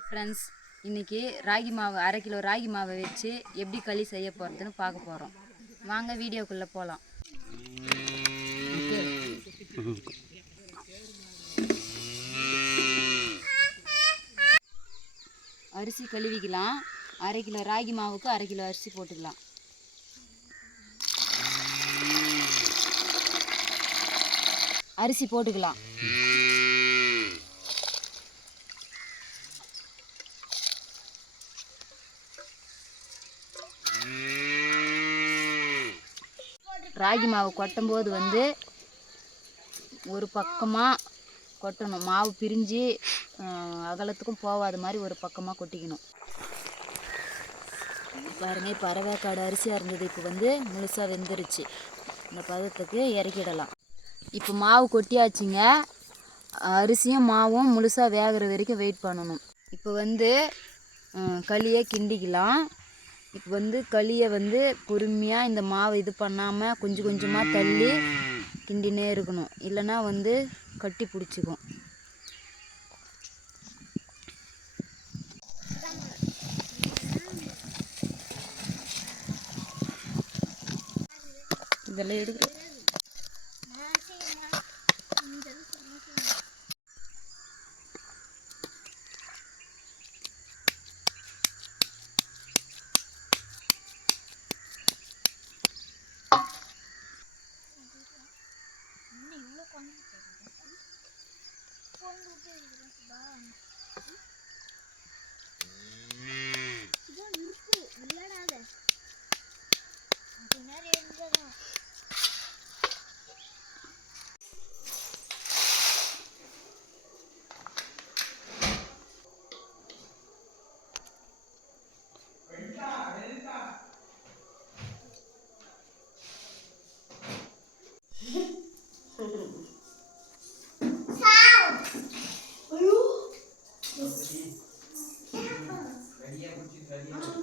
Friends, இன்றைக்கி ராகி மாவு 1/2 kilo ragi மாவை வச்சு எப்படி களி செய்ய போகிறதுன்னு பார்க்க போகிறோம். வாங்க வீடியோக்குள்ளே போகலாம். அரிசி கழுவிக்கலாம். 1/2 கிலோ ராகி மாவுக்கு 1/2 கிலோ அரிசி போட்டுக்கலாம். அரிசி போட்டுக்கலாம். ராகி மாவு கொட்டும்போது ஒரு பக்கமாக கொட்டணும். மாவு பிரிஞ்சு அகலத்துக்கும் போகாத மாதிரி ஒரு பக்கமாக கொட்டிக்கணும். பாருங்கள், இப்போ அரவேக்காடு அரிசியாக இருந்தது, இப்போ முழுசாக வெந்துருச்சு. இந்த பதத்துக்கு இறக்கிடலாம். இப்போ மாவு கொட்டியாச்சுங்க. அரிசியும் மாவும் முழுசாக வேகிற வரைக்கும் வெயிட் பண்ணணும். இப்போ களியை கிண்டிக்கலாம். இப்போ களியை பொறுமையாக இந்த மாவை இது பண்ணாமல் கொஞ்சம் கொஞ்சமாக தள்ளி கிண்டினே இருக்கணும். இல்லைன்னா கட்டி பிடிச்சிக்கும். இதெல்லாம் எடுக்க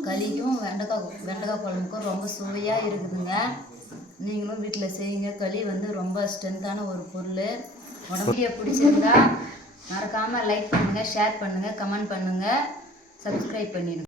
களிக்கும் வெண்டைக்காய் குழம்புக்கும் ரொம்ப சுவையாக இருக்குதுங்க. நீங்களும் வீட்டில் செய்யுங்க. களி ரொம்ப ஸ்ட்ரென்த்தான ஒரு பொருள். உடம்புக்கு பிடிச்சிருந்தா மறக்காமல் லைக் பண்ணுங்கள், ஷேர் பண்ணுங்கள், கமெண்ட் பண்ணுங்கள், சப்ஸ்கிரைப் பண்ணிடுங்க.